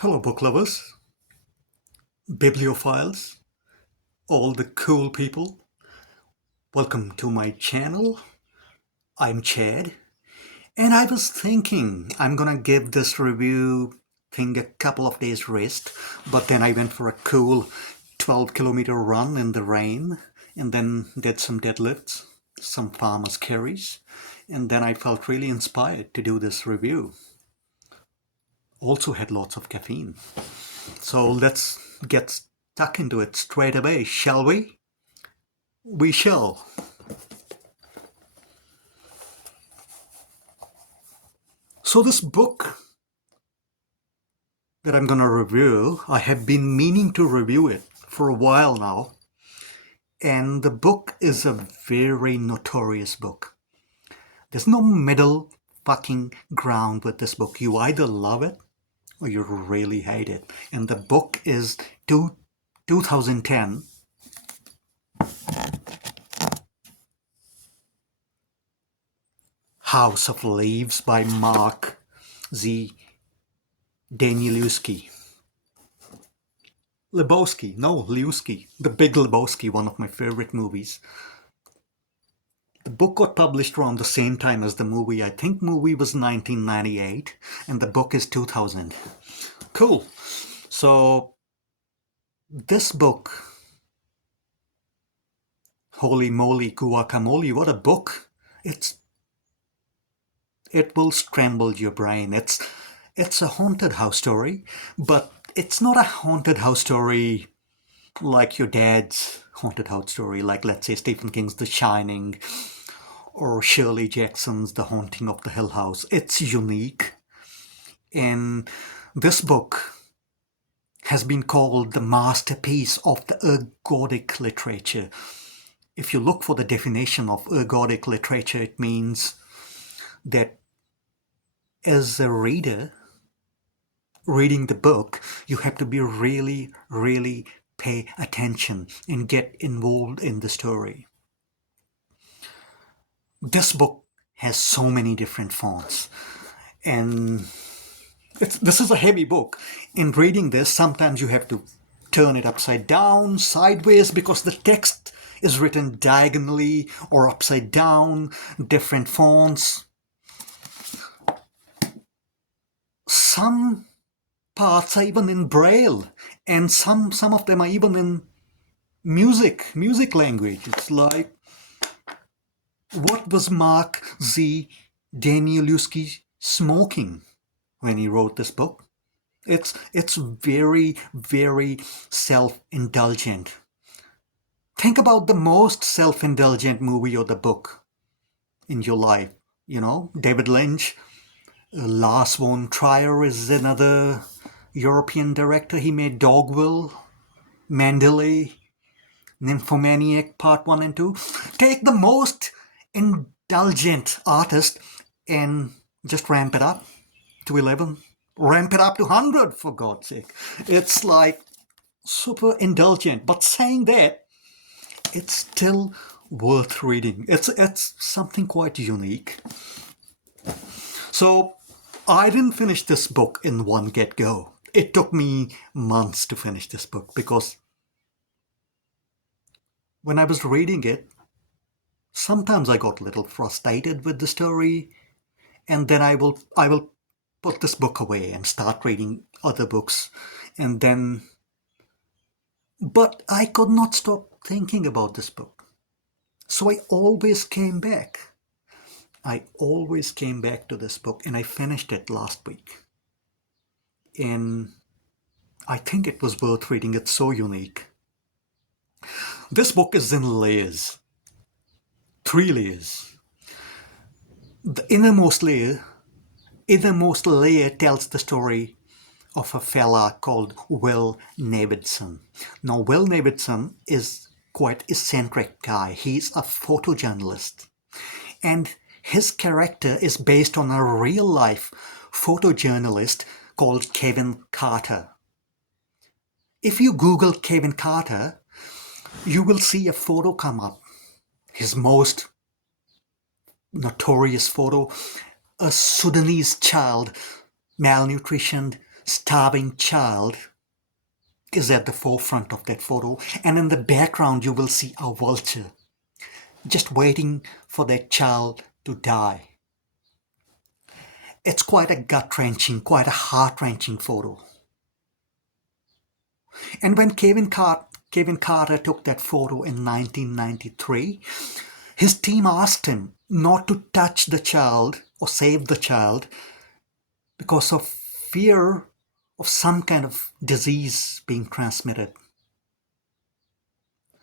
Hello, book lovers, bibliophiles, all the cool people. Welcome to my channel. I'm Chad, and I was thinking I'm gonna give this review thing a couple of days rest, but then I went for a cool 12-kilometer run in the rain, and then did some deadlifts, some farmer's carries, and then I felt really inspired to do this review. Also had lots of caffeine. So let's get stuck into it straight away, shall we? We shall. So this book that I'm going to review, I have been meaning to review it for a while now. And the book is a very notorious book. There's no middle fucking ground with this book. You either love it or you really hate it. And the book is 2010 House of Leaves by Mark Z. Danielewski. Lebowski, The Big Lebowski, one of my favorite movies. The book got published around the same time as the movie. I think movie was 1998 and the book is 2000. Cool. So this book, holy moly guacamole, what a book. It will scramble your brain. It's a haunted house story, but it's not a haunted house story like your dad's haunted house story, like let's say Stephen King's The Shining or Shirley Jackson's The Haunting of the Hill House. It's unique. And this book has been called the masterpiece of the ergodic literature. If you look for the definition of ergodic literature, it means that as a reader, reading the book, you have to be really, really pay attention and get involved in the story. This book has so many different fonts, and this is a heavy book. In reading this, sometimes you have to turn it upside down, sideways, because the text is written diagonally or upside down, different fonts. Some parts are even in Braille, and some of them are even in music language. It's like, what was Mark Z. Danielewski smoking when he wrote this book? It's very, very self-indulgent. Think about the most self-indulgent movie or the book in your life. You know, David Lynch, Lars von Trier is another European director. He made Dogville, Mandalay, Nymphomaniac Part 1 and 2. Take the most indulgent artist and just ramp it up to 11. Ramp it up to 100, for God's sake. It's like super indulgent. But saying that, it's still worth reading. It's something quite unique. So I didn't finish this book in one get-go. It took me months to finish this book because when I was reading it, sometimes I got a little frustrated with the story, and then I will put this book away and start reading other books, and then, but I could not stop thinking about this book. So I always came back. To this book, and I finished it last week. And I think it was worth reading. It's so unique. This book is in layers. 3 layers. The innermost layer tells the story of a fella called Will Davidson. Now, Will Davidson is quite eccentric guy. He's a photojournalist. And his character is based on a real-life photojournalist called Kevin Carter. If you Google Kevin Carter, you will see a photo come up. His most notorious photo, a Sudanese child, malnutritioned, starving child is at the forefront of that photo, and in the background you will see a vulture just waiting for that child to die. It's quite a gut-wrenching, quite a heart-wrenching photo. And when Kevin Carter took that photo in 1993, his team asked him not to touch the child or save the child because of fear of some kind of disease being transmitted.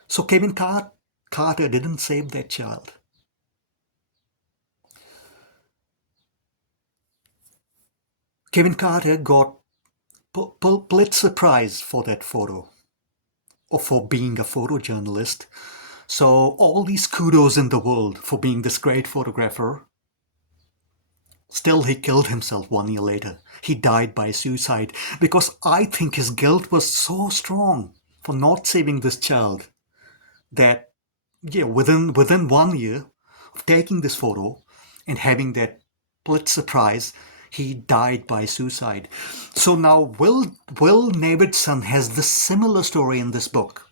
So Kevin Carter didn't save that child. Kevin Carter got Pulitzer Prize for that photo, or for being a photojournalist. So all these kudos in the world for being this great photographer. Still, he killed himself 1 year later. He died by suicide because I think his guilt was so strong for not saving this child that, yeah, within 1 year of taking this photo and having that Pulitzer Prize, he died by suicide. So now Will Davidson has the similar story in this book.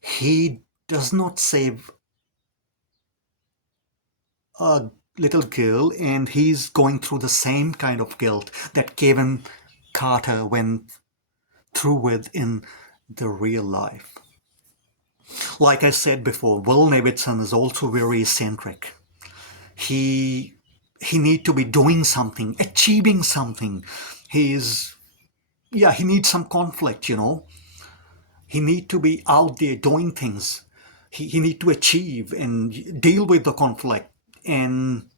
He does not save a little girl, and he's going through the same kind of guilt that Kevin Carter went through with in the real life. Like I said before, Will Davidson is also very eccentric. He need to be doing something, achieving something. He needs some conflict, you know. He need to be out there doing things. He need to achieve and deal with the conflict. And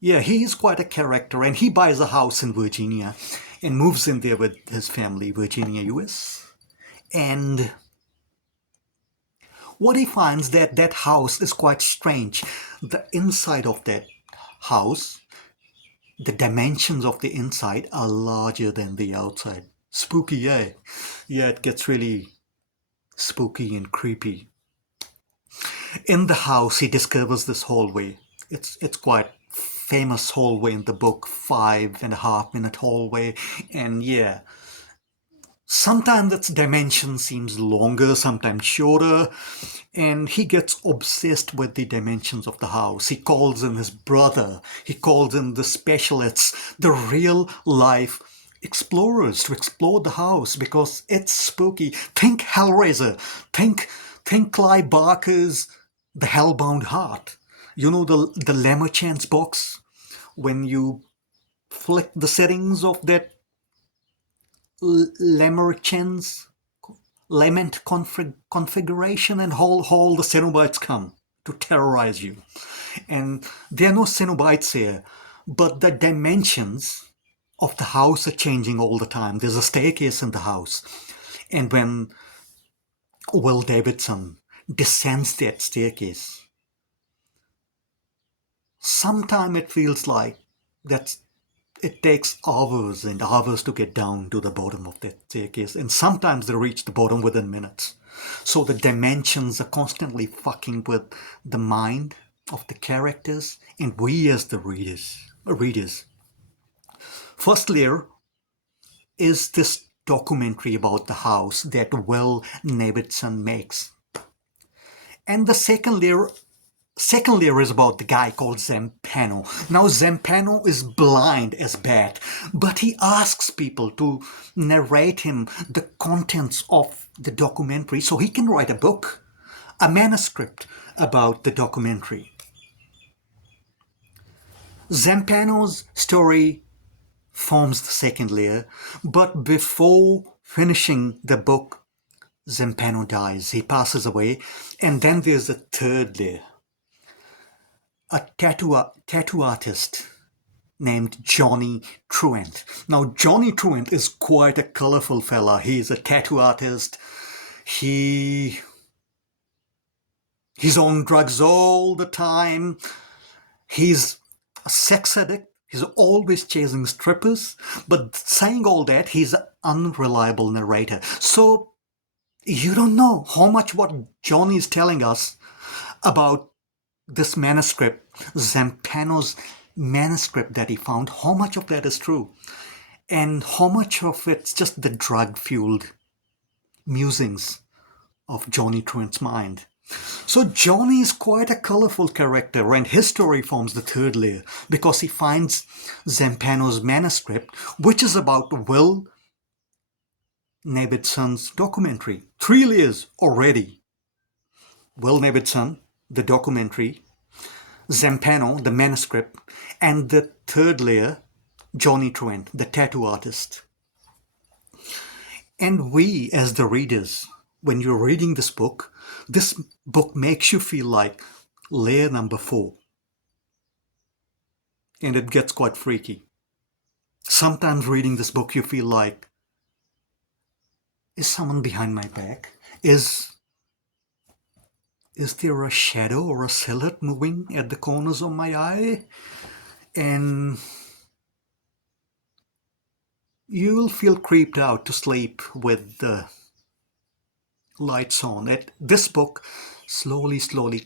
yeah, he is quite a character, and he buys a house in Virginia and moves in there with his family, Virginia, US. And what he finds that house is quite strange. The inside of that house, the dimensions of the inside are larger than the outside. Spooky, yeah. Yeah, it gets really spooky and creepy. In the house, he discovers this hallway. It's quite famous hallway in the book, 5.5 minute hallway, and yeah, sometimes its dimension seems longer, sometimes shorter, and he gets obsessed with the dimensions of the house. He calls in his brother, he calls in the specialists, the real life explorers to explore the house because it's spooky. Think Hellraiser, think Clive Barker's The Hellbound Heart. You know the Lemmerchance box? When you flick the settings of that Lemmerchance lament configuration, and all the Cenobites come to terrorize you. And there are no Cenobites here, but the dimensions of the house are changing all the time. There's a staircase in the house, and when Will Davidson descends that staircase, sometimes it feels like that it takes hours and hours to get down to the bottom of that staircase, and sometimes they reach the bottom within minutes. So the dimensions are constantly fucking with the mind of the characters and we as the readers. First layer is this documentary about the house that Will Davidson makes. And the second layer is about the guy called Zampano. Now, Zampano is blind as bat, but he asks people to narrate him the contents of the documentary so he can write a book, a manuscript about the documentary. Zampano's story forms the second layer, but before finishing the book, Zampano dies. He passes away, and then there's a third layer. A tattoo artist named Johnny Truant. Now, Johnny Truant is quite a colorful fella. He's a tattoo artist. He's on drugs all the time. He's a sex addict. He's always chasing strippers. But saying all that, he's an unreliable narrator. So you don't know how much what Johnny is telling us about this manuscript, Zampano's manuscript that he found, how much of that is true. and how much of it's just the drug-fueled musings of Johnny Truant's mind. So Johnny is quite a colorful character, and his story forms the third layer because he finds Zampano's manuscript, which is about Will Navidson's documentary. 3 layers already. Will Navidson, the documentary, Zampano, the manuscript, and the third layer, Johnny Truant, the tattoo artist. And we, as the readers, when you're reading this book makes you feel like layer number 4. And it gets quite freaky. Sometimes reading this book, you feel like, is someone behind my back? Is there a shadow or a silhouette moving at the corners of my eye? And you will feel creeped out to sleep with the lights on. This book slowly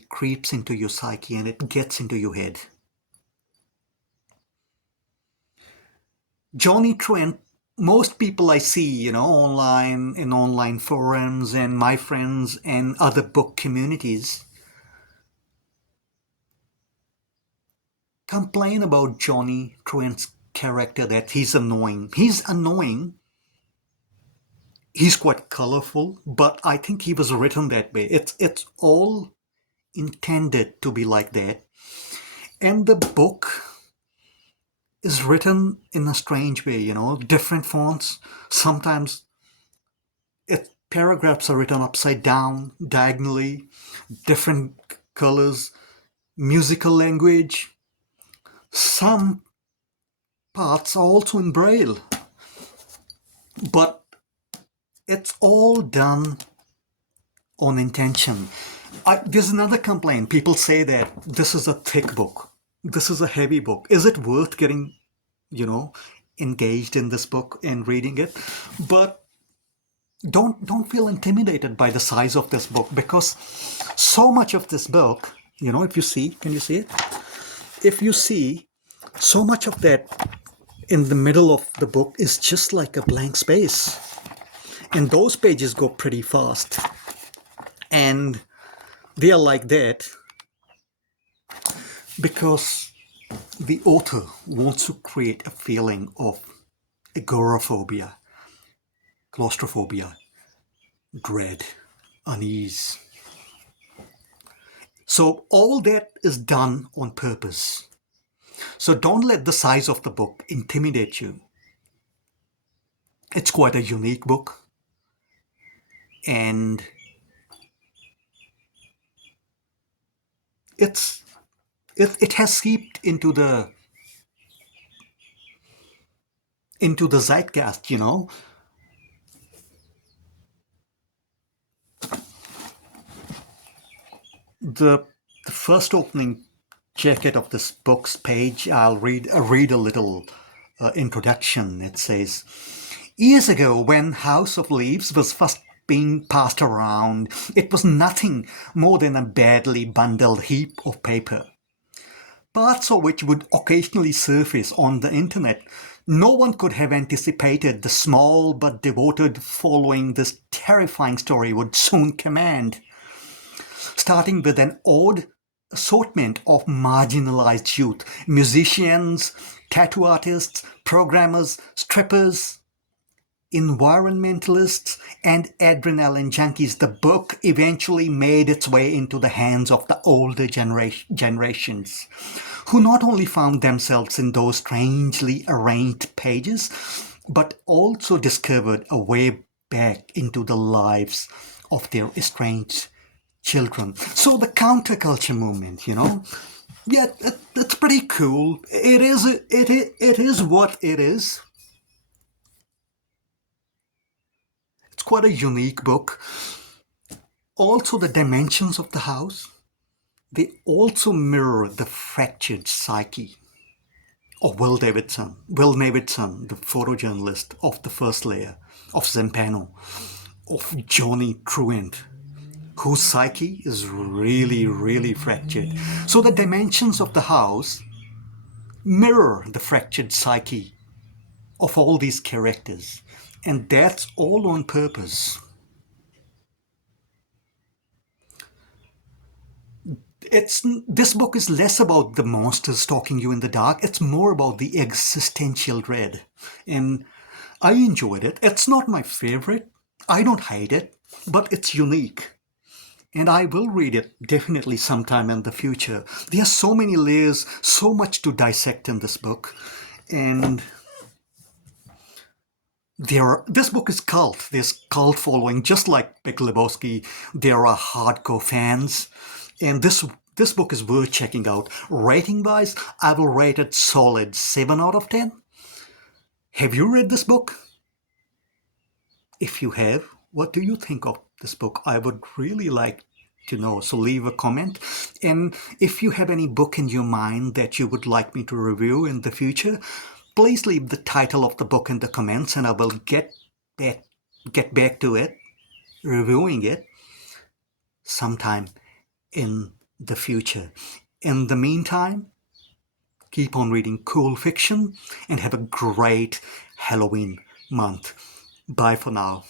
creeps into your psyche and it gets into your head. Johnny Truant, most people I see, online, in online forums and my friends and other book communities complain about Johnny Truant's character, that he's annoying. He's annoying. He's quite colorful, but I think he was written that way. It's all intended to be like that. And the book is written in a strange way, different fonts. Sometimes paragraphs are written upside down, diagonally, different colors, musical language. Some parts are also in Braille. But it's all done on intention. There's another complaint. People say that this is a thick book. This is a heavy book. Is it worth getting, engaged in this book and reading it? But don't feel intimidated by the size of this book, because so much of this book, if you see, can you see it? If you see, so much of that in the middle of the book is just like a blank space. And those pages go pretty fast. And they are like that because the author wants to create a feeling of agoraphobia, claustrophobia, dread, unease. So all that is done on purpose. So don't let the size of the book intimidate you. It's quite a unique book. And it has seeped into the zeitgeist, The first opening jacket of this book's page, I'll read a little introduction. It says, "Years ago, when House of Leaves was first being passed around, it was nothing more than a badly bundled heap of paper, parts of which would occasionally surface on the internet. No one could have anticipated the small but devoted following this terrifying story would soon command. Starting with an odd assortment of marginalized youth, musicians, tattoo artists, programmers, strippers, environmentalists, and adrenaline junkies, the book eventually made its way into the hands of the older generations, who not only found themselves in those strangely arranged pages, but also discovered a way back into the lives of their estranged children." So the counterculture movement, yeah, it's pretty cool. It is what it is. It's quite a unique book. Also, the dimensions of the house, they also mirror the fractured psyche of Will Navidson, the photojournalist of the first layer, of Zampano, of Johnny Truant, whose psyche is really, really fractured. So the dimensions of the house mirror the fractured psyche of all these characters. And that's all on purpose. This book is less about the monsters stalking you in the dark. It's more about the existential dread. And I enjoyed it. It's not my favorite. I don't hate it, but it's unique. And I will read it definitely sometime in the future. There are so many layers, so much to dissect in this book. And this book is cult. There's cult following, just like Big Lebowski. There are hardcore fans. And this book is worth checking out. Rating-wise, I will rate it solid 7 out of 10. Have you read this book? If you have, what do you think of this book? I would really like to know, so leave a comment. And if you have any book in your mind that you would like me to review in the future, please leave the title of the book in the comments and I will get back to it, reviewing it sometime in the future. In the meantime, keep on reading cool fiction and have a great Halloween month. Bye for now.